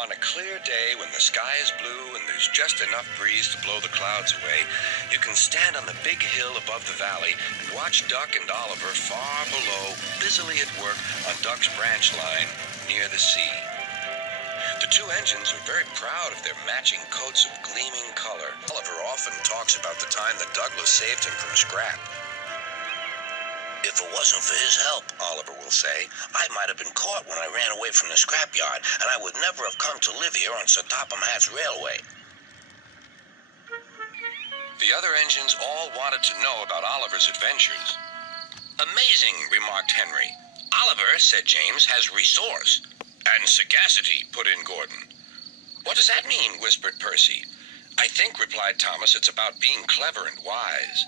On a clear day when the sky is blue and there's just enough breeze to blow the clouds away, you can stand on the big hill above the valley and watch Duck and Oliver far below, busily at work on Duck's branch line near the sea. The two engines are very proud of their matching coats of gleaming color. Oliver often talks about the time that Douglas saved him from scrap. If it wasn't for his help, Oliver will say, I might have been caught when I ran away from the scrapyard, and I would never have come to live here on Sir Topham Hatt's railway. The other engines all wanted to know about Oliver's adventures. Amazing, remarked Henry. Oliver, said James, has resource. And sagacity, put in Gordon. What does that mean, whispered Percy. I think, replied Thomas, it's about being clever and wise.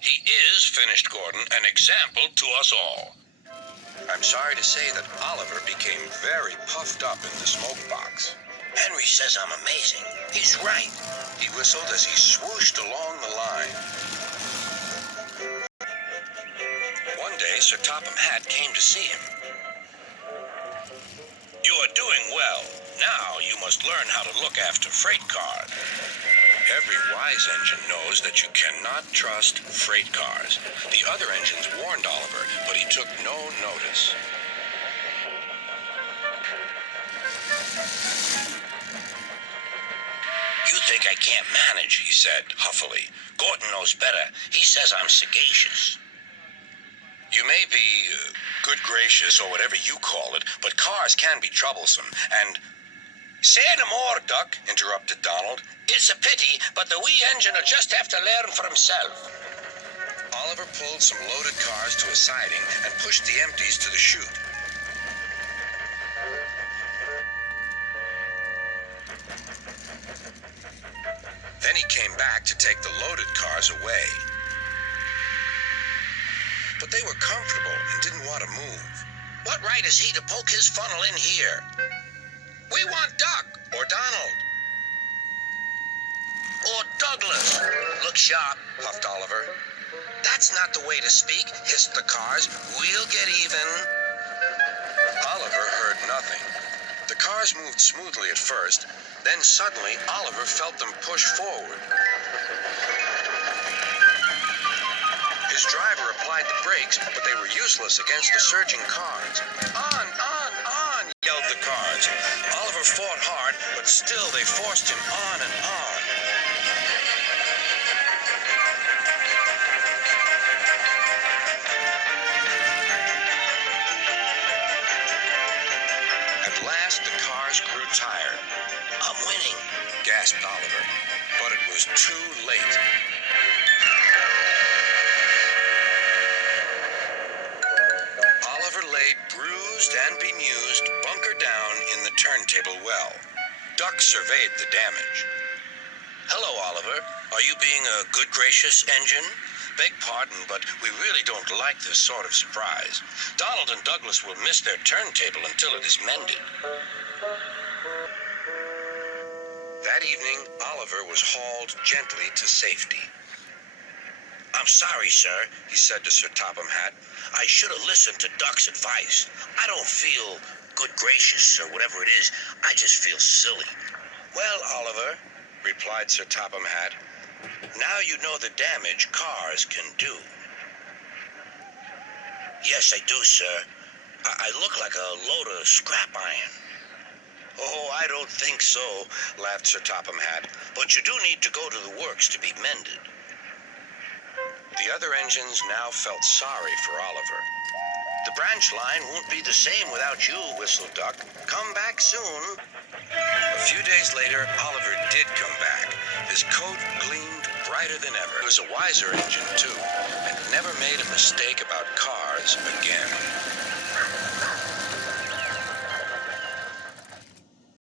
He is, finished Gordon, an example to us all. I'm sorry to say that Oliver became very puffed up in the smoke box. Henry says I'm amazing. He's right. He whistled as he swooshed along the line. One day, Sir Topham Hatt came to see him. You are doing well. Now you must learn how to look after freight cars. Every wise engine knows that you cannot trust freight cars. The other engines warned Oliver, but he took no notice. You think I can't manage, he said, huffily. Gordon knows better. He says I'm sagacious. You may be good gracious or whatever you call it, but cars can be troublesome, and... Say no more, Duck, interrupted Donald. It's a pity, but the wee engine'll just have to learn for himself. Oliver pulled some loaded cars to a siding and pushed the empties to the chute. Then he came back to take the loaded cars away. But they were comfortable and didn't want to move. What right is he to poke his funnel in here? We want Duck, or Donald. Or Douglas. Look sharp, puffed Oliver. That's not the way to speak, hissed the cars. We'll get even. Oliver heard nothing. The cars moved smoothly at first, then suddenly Oliver felt them push forward. His driver applied the brakes, but they were useless against the surging cars. On, yelled the cars. Oliver fought hard, but still they forced him on and on. At last, the cars grew tired. I'm winning, gasped Oliver, but it was too late. Oliver lay bruised and bemused, bunker down in the turntable well. Duck surveyed the damage. Hello, Oliver. Are you being a good, gracious engine? Beg pardon, but we really don't like this sort of surprise. Donald and Douglas will miss their turntable until it is mended. That evening, Oliver was hauled gently to safety. I'm sorry, sir, he said to Sir Topham Hatt. I should have listened to Duck's advice. I don't feel good gracious or whatever it is. I just feel silly. Well, Oliver, replied Sir Topham Hatt, now you know the damage cars can do. Yes, I do, sir. I look like a load of scrap iron. Oh, I don't think so, laughed Sir Topham Hatt. But you do need to go to the works to be mended. The other engines now felt sorry for Oliver. The branch line won't be the same without you, whistled Duck. Come back soon. A few days later, Oliver did come back. His coat gleamed brighter than ever. It was a wiser engine, too, and never made a mistake about cars again.